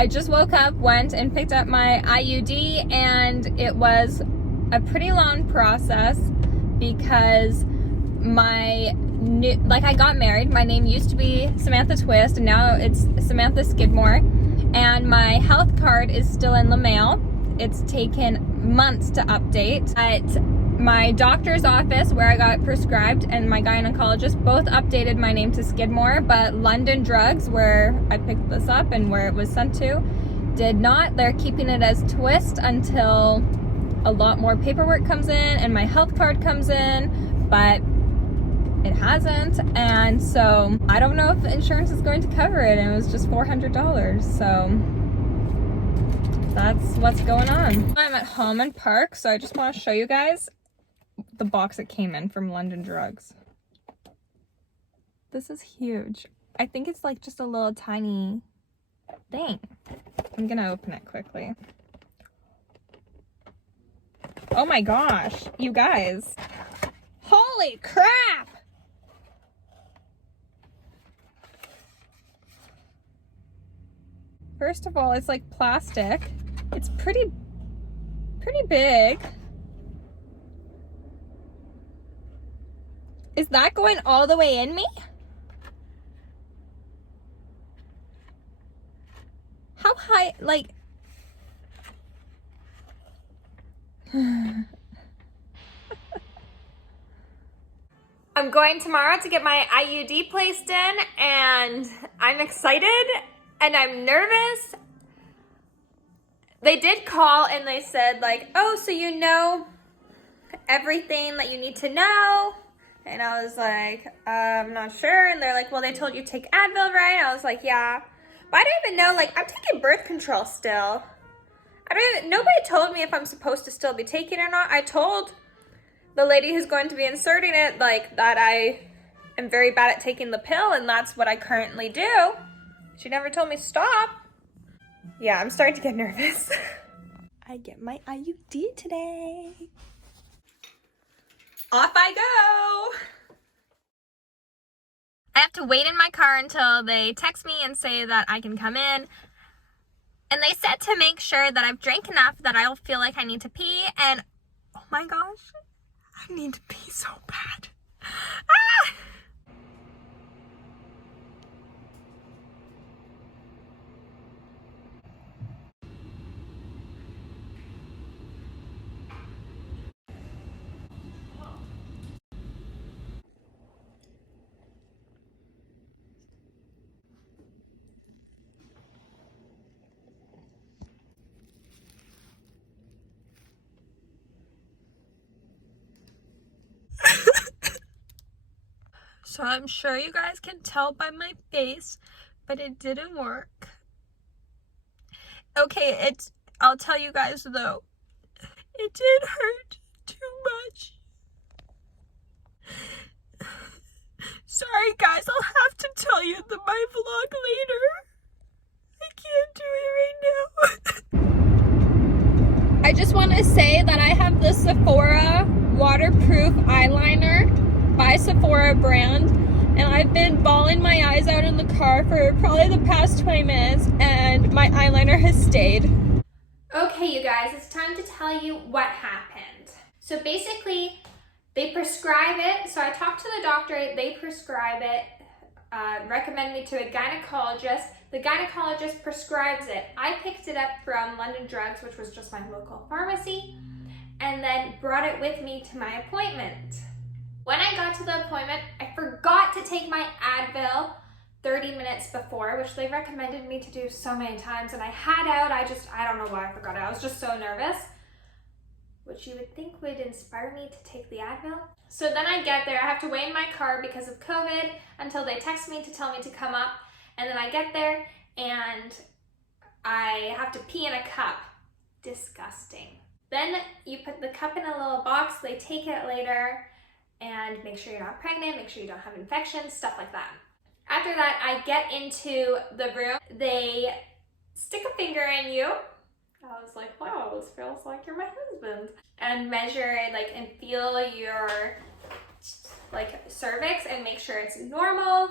I just woke up, went and picked up my IUD, and it was a pretty long process because I got married. My name used to be Samantha Twist, and now it's Samantha Skidmore. And my health card is still in the mail. It's taken months to update. But my doctor's office, where I got prescribed, and my gynecologist both updated my name to Skidmore, but London Drugs, where I picked this up and where it was sent to, did not. They're keeping it as Twist until a lot more paperwork comes in and my health card comes in, but it hasn't, and so I don't know if insurance is going to cover it, and it was just $400, so that's what's going on. I'm at home in Park, so I just want to show you guys the box it came in from London Drugs. This is huge. I think it's like just a little tiny thing. I'm gonna open it quickly. Oh my gosh, you guys. Holy crap! First of all, it's like plastic. It's pretty big. Is that going all the way in me? How high, like... I'm going tomorrow to get my IUD placed in, and I'm excited and I'm nervous. They did call and they said like, oh, so you know everything that you need to know? And I was like, I'm not sure. And they're like, well, they told you to take Advil, right? I was like, yeah. But I don't even know, like, I'm taking birth control still. Nobody told me if I'm supposed to still be taking it or not. I told the lady who's going to be inserting it, like, that I am very bad at taking the pill, and that's what I currently do. She never told me to stop. Yeah, I'm starting to get nervous. I get my IUD today. Off I go. I have to wait in my car until they text me and say that I can come in. And they said to make sure that I've drank enough that I'll feel like I need to pee. And oh my gosh, I need to pee so bad. Ah! So I'm sure you guys can tell by my face, but it didn't work. Okay, I'll tell you guys though, it did hurt too much. Sorry guys, I'll have to tell you my vlog later. I can't do it right now. I just want to say that I have the Sephora waterproof eyeliner by Sephora brand, and I've been bawling my eyes out in the car for probably the past 20 minutes, and my eyeliner has stayed. Okay, you guys, it's time to tell you what happened. So basically, they prescribe it. So I talked to the doctor, they prescribe it, recommend me to a gynecologist. The gynecologist prescribes it. I picked it up from London Drugs, which was just my local pharmacy, and then brought it with me to my appointment. When I got to the appointment, I forgot to take my Advil 30 minutes before, which they recommended me to do so many times, and I had out, I don't know why I forgot it. I was just so nervous, which you would think would inspire me to take the Advil. So then I get there, I have to wait in my car because of COVID until they text me to tell me to come up, and then I get there and I have to pee in a cup. Disgusting. Then you put the cup in a little box, they take it later, and make sure you're not pregnant, make sure you don't have infections, stuff like that. After that, I get into the room. They stick a finger in you. I was like, wow, this feels like you're my husband. And measure it, like, and feel your, like, cervix and make sure it's normal.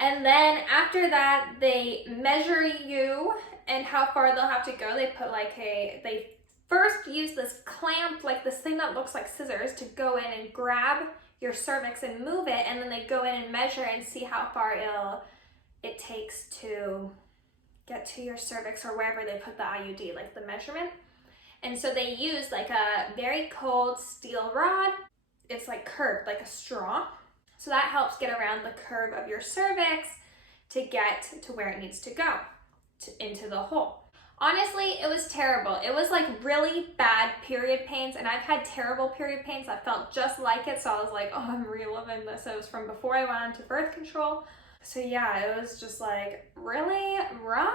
And then after that, they measure you and how far they'll have to go. They put like they first use this clamp, like this thing that looks like scissors, to go in and grab your cervix and move it, and then they go in and measure and see how far it takes to get to your cervix or wherever they put the IUD, like the measurement. And so they use like a very cold steel rod. It's like curved, like a straw. So that helps get around the curve of your cervix to get to where it needs to go, into the hole. Honestly, it was terrible. It was like really bad period pains, and I've had terrible period pains that felt just like it, so I was like, oh, I'm reliving this. It was from before I went on to birth control. So yeah, it was just like really rough,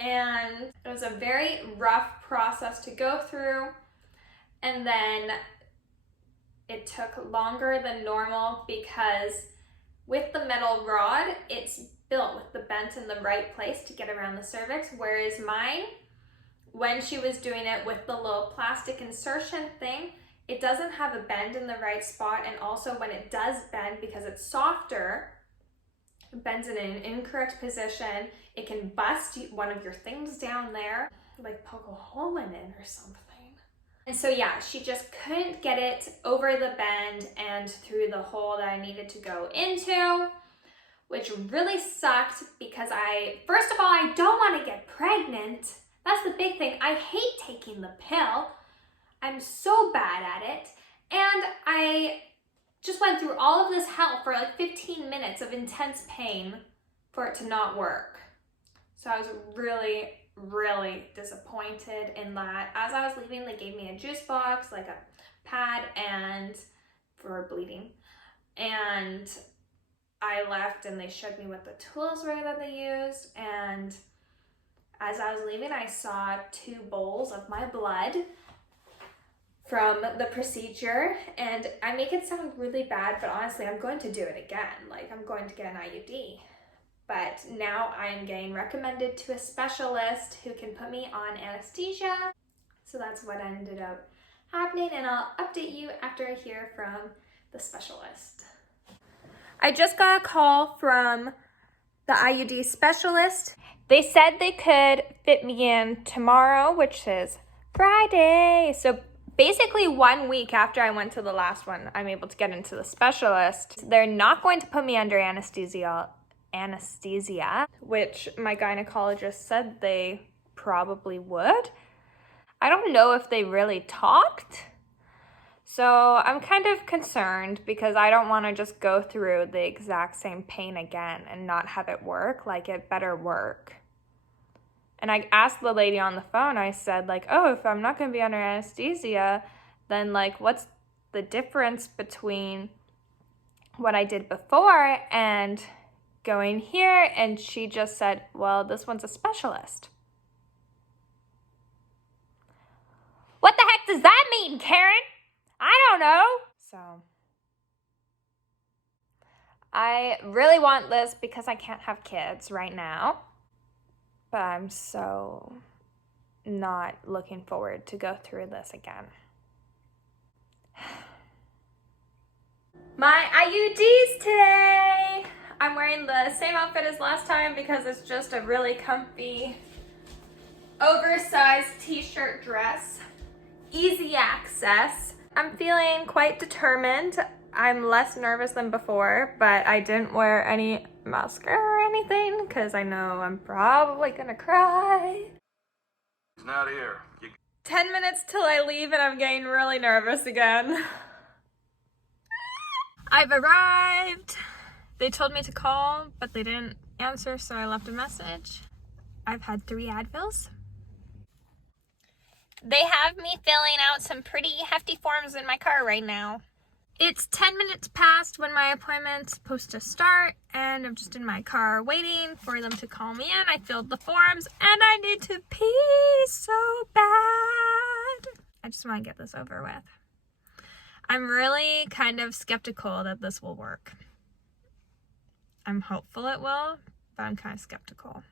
and it was a very rough process to go through. And then it took longer than normal because with the metal rod, it's built with the bent in the right place to get around the cervix, whereas mine, when she was doing it with the little plastic insertion thing, it doesn't have a bend in the right spot, and also when it does bend, because it's softer, it bends in an incorrect position, it can bust one of your things down there, like poke a hole in it or something. And so yeah, she just couldn't get it over the bend and through the hole that I needed to go into, which really sucked because first of all, I don't want to get pregnant. That's the big thing. I hate taking the pill. I'm so bad at it. And I just went through all of this hell for like 15 minutes of intense pain for it to not work. So I was really disappointed in that. As I was leaving, they gave me a juice box, like a pad, and for bleeding. And I left and they showed me what the tools were that they used. And as I was leaving, I saw 2 bowls of my blood from the procedure. And I make it sound really bad, but honestly, I'm going to do it again. Like, I'm going to get an IUD. But now I'm getting recommended to a specialist who can put me on anesthesia. So that's what ended up happening, and I'll update you after I hear from the specialist. I just got a call from the IUD specialist. They said they could fit me in tomorrow, which is Friday. So basically 1 week after I went to the last one, I'm able to get into the specialist. They're not going to put me under anesthesia, which my gynecologist said they probably would. I don't know if they really talked. So I'm kind of concerned because I don't want to just go through the exact same pain again and not have it work. Like, it better work. And I asked the lady on the phone, I said, like, oh, if I'm not going to be under anesthesia, then like, what's the difference between what I did before and going here? And she just said, well, this one's a specialist. What the heck does that mean, Karen? I don't know. So I really want this because I can't have kids right now, but I'm so not looking forward to go through this again. My IUDs today. I'm wearing the same outfit as last time because it's just a really comfy, oversized t-shirt dress. Easy access. I'm feeling quite determined. I'm less nervous than before, but I didn't wear any mascara or anything because I know I'm probably gonna cry. It's not here. 10 minutes till I leave and I'm getting really nervous again. I've arrived. They told me to call, but they didn't answer, so I left a message. I've had 3 Advils. They have me filling out some pretty hefty forms in my car right now. It's 10 minutes past when my appointment's supposed to start, and I'm just in my car waiting for them to call me in. I filled the forms, and I need to pee so bad. I just want to get this over with. I'm really kind of skeptical that this will work. I'm hopeful it will, but I'm kind of skeptical.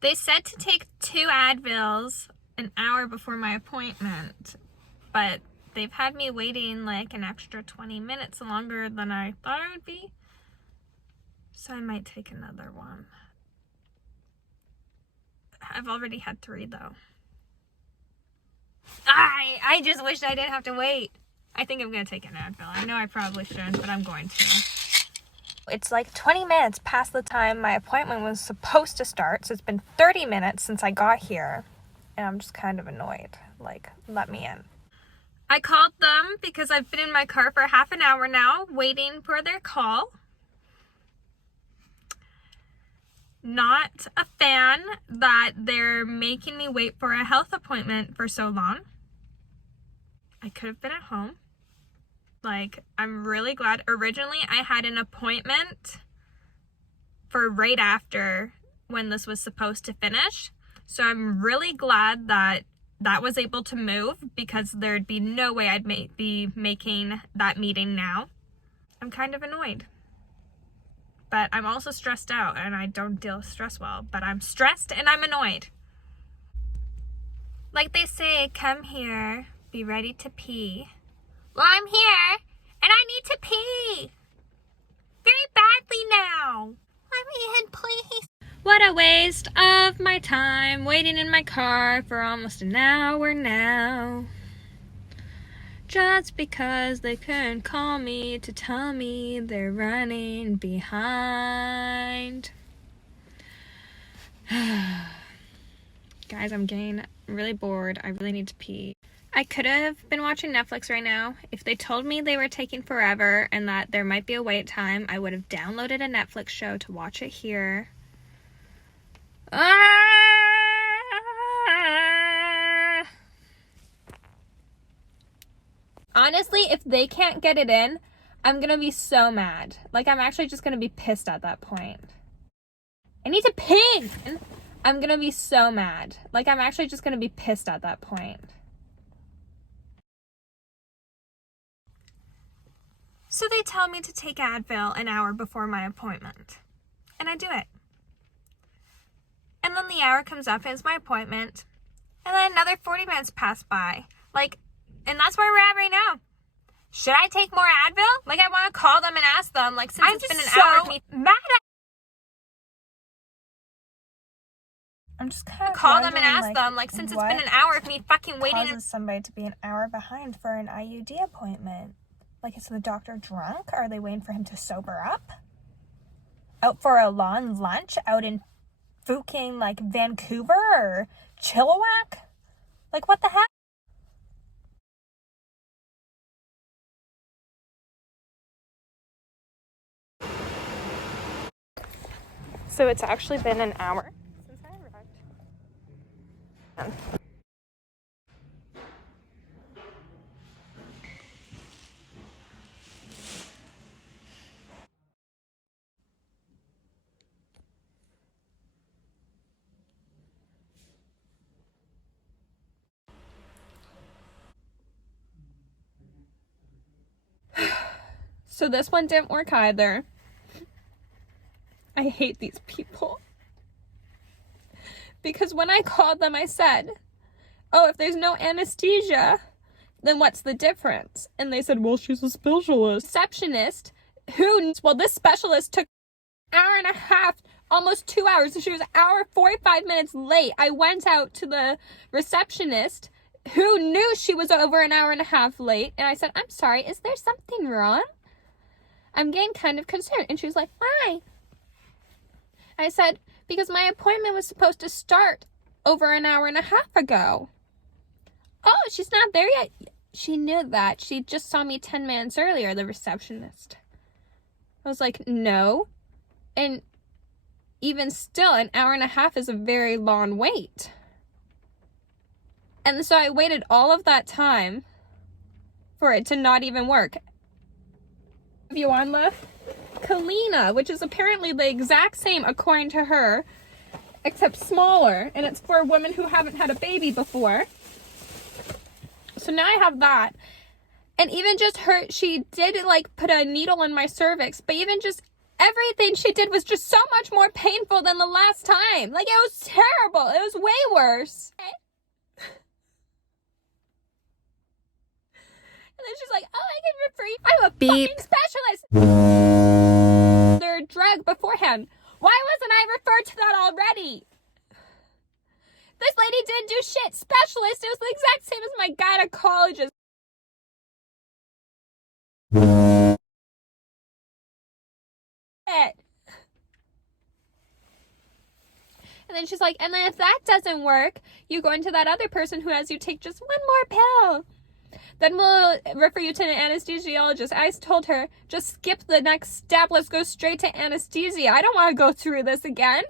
They said to take 2 Advils an hour before my appointment, but they've had me waiting like an extra 20 minutes longer than I thought it would be. So I might take another one. I've already had 3 though. I just wish I didn't have to wait. I think I'm gonna take an Advil. I know I probably shouldn't, but I'm going to. It's like 20 minutes past the time my appointment was supposed to start, so it's been 30 minutes since I got here, and I'm just kind of annoyed. Like, let me in. I called them because I've been in my car for half an hour now, waiting for their call. Not a fan that they're making me wait for a health appointment for so long. I could have been at home. Like, I'm really glad. Originally, I had an appointment for right after when this was supposed to finish. So I'm really glad that that was able to move, because there'd be no way I'd be making that meeting now. I'm kind of annoyed. But I'm also stressed out, and I don't deal with stress well. But I'm stressed and I'm annoyed. Like they say, come here, be ready to pee. Well, I'm here, and I need to pee. Very badly now. Let me in, please. What a waste of my time waiting in my car for almost an hour now. Just because they couldn't call me to tell me they're running behind. Guys, I'm getting really bored. I really need to pee. I could have been watching Netflix right now. If they told me they were taking forever and that there might be a wait time, I would have downloaded a Netflix show to watch it here. Honestly, if they can't get it in, I'm gonna be so mad. Like, I'm actually just gonna be pissed at that point. I need to pee! I'm gonna be so mad. Like, I'm actually just gonna be pissed at that point. So they tell me to take Advil an hour before my appointment. And I do it. And then the hour comes up and it's my appointment. And then another 40 minutes pass by. Like, and that's where we're at right now. Should I take more Advil? Like, I want to call them and ask them, like, since it's been an hour of me mad at. I'm just kind of call them and ask them, like, since it's been an hour of me fucking waiting. Causes somebody to be an hour behind for an IUD appointment? Like, is the doctor drunk? Are they waiting for him to sober up? Out for a long lunch out in fucking, like, Vancouver or Chilliwack? Like, what the heck? So it's actually been an hour since I arrived. So this one didn't work either. I hate these people. Because when I called them, I said, oh, if there's no anesthesia, then what's the difference? And they said, well, she's a specialist. Receptionist, well, this specialist took an hour and a half, almost 2 hours. So she was an hour, 45 minutes late. I went out to the receptionist who knew she was over an hour and a half late. And I said, I'm sorry, is there something wrong? I'm getting kind of concerned. And she was like, why? I said, because my appointment was supposed to start over an hour and a half ago. Oh, she's not there yet. She knew that. She just saw me 10 minutes earlier, the receptionist. I was like, no. And even still, an hour and a half is a very long wait. And so I waited all of that time for it to not even work. Have you on left? Kalina, which is apparently the exact same according to her, except smaller, and it's for women who haven't had a baby before. So now I have that. And even just her, she did like put a needle in my cervix, but even just everything she did was just so much more painful than the last time. Like, it was terrible. It was way worse. And then she's like, oh, I can refer you. I'm a Beep. fucking specialist. Their drug beforehand. Why wasn't I referred to that already? This lady didn't do shit. Specialist. It was the exact same as my gynecologist. And then she's like, and then if that doesn't work, you go into that other person who has you take just one more pill. Then we'll refer you to an anesthesiologist. I told her, just skip the next step. Let's go straight to anesthesia. I don't want to go through this again.